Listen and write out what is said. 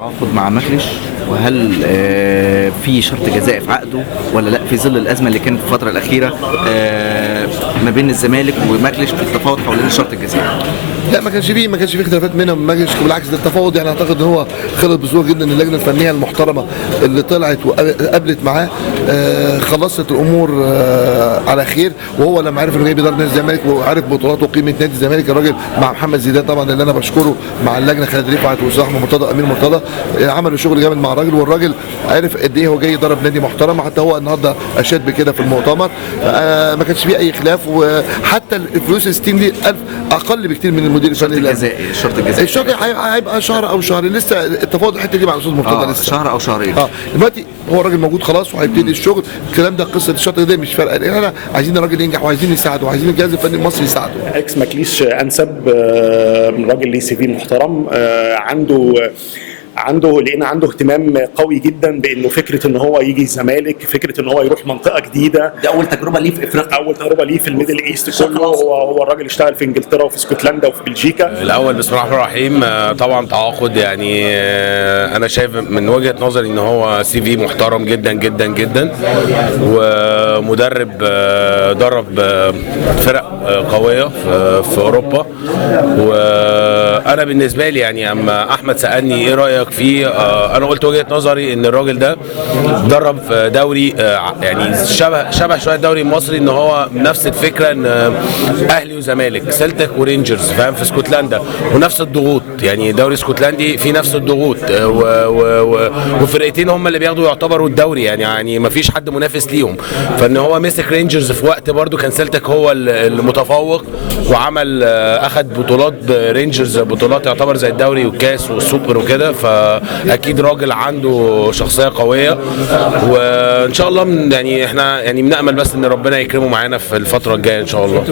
تعاقد مع مكلش، وهل في شرط جزائي في عقده ولا لا في ظل الازمه اللي كانت في الفتره الاخيره ما بين الزمالك ومكلش في التفاوض حوالين الشرط الجزائي؟ لا، ما كانش فيه اختلافات منهم مجلس، بالعكس ده التفاوض يعني اعتقد ان هو خلص بسهوله جدا. اللجنه الفنيه المحترمه اللي طلعت وقابلت معاه خلصت الامور على خير. وهو لما عرف انه جاي بيدرب نادي الزمالك وعارف بطولاته وقيمه نادي الزمالك، الراجل مع محمد زيدان طبعا اللي انا بشكره، مع اللجنه خالد رفعت وصاحب مرتضى امير مرتضى، عملوا شغل جامد مع الراجل، والراجل عرف قد ايه هو جاي يدرب نادي محترم. حتى هو النهارده اشاد بكده في المؤتمر. ما كانش فيه اي خلاف، وحتى الفلوس 60,000 اقل بكتير من المدير الفني. الشرط هيبقى شهر او شهرين، لسه التفاوض الحته دي مع الاستاذ مرتضى لسه شهر او شهرين. دلوقتي هو الراجل موجود خلاص وهيبتدي الشغل. الكلام ده قصه الشرط ده مش فارقه، احنا عايزين الراجل ينجح وعايزين نساعده وعايزين الجهاز الفني المصري يساعده. اكس ماكليش انسب راجل ليه سي في محترم، لقينا عنده اهتمام قوي جدا بانه فكره ان هو يجي الزمالك، فكره ان هو يروح منطقه جديده. دي اول تجربه ليه في افريقيا، اول تجربه ليه في الميدل ايست كله. هو الراجل اشتغل في انجلترا وفي اسكتلندا وفي بلجيكا. الاول بسم الله الرحمن الرحيم، طبعا تعاقد يعني انا شايف من وجهه نظري ان هو سي في محترم جدا جدا جدا، ومدرب درب فرق قويه في اوروبا. وانا بالنسبه لي يعني اما احمد سالني ايه رايك فيه، انا قلت وجهه نظري ان الراجل ده درب في دوري يعني شبه شويه الدوري المصري، ان هو نفس الفكره، ان اهلي وزمالك سلتك ورينجرز فاهم في اسكتلندا، ونفس الضغوط يعني دوري اسكتلندي في نفس الضغوط، وفرقتين هم اللي بياخدوا يعتبروا الدوري يعني ما فيش حد منافس ليهم. فان هو مسك رينجرز في وقت برده كان سلتك هو المتفوق، وعمل اخذ بطولات رينجرز، بطولات يعتبر زي الدوري والكاس والسوبر وكده. فاكيد راجل عنده شخصيه قويه، وان شاء الله يعني احنا يعني بنامل بس ان ربنا يكرمه معانا في الفتره الجايه ان شاء الله.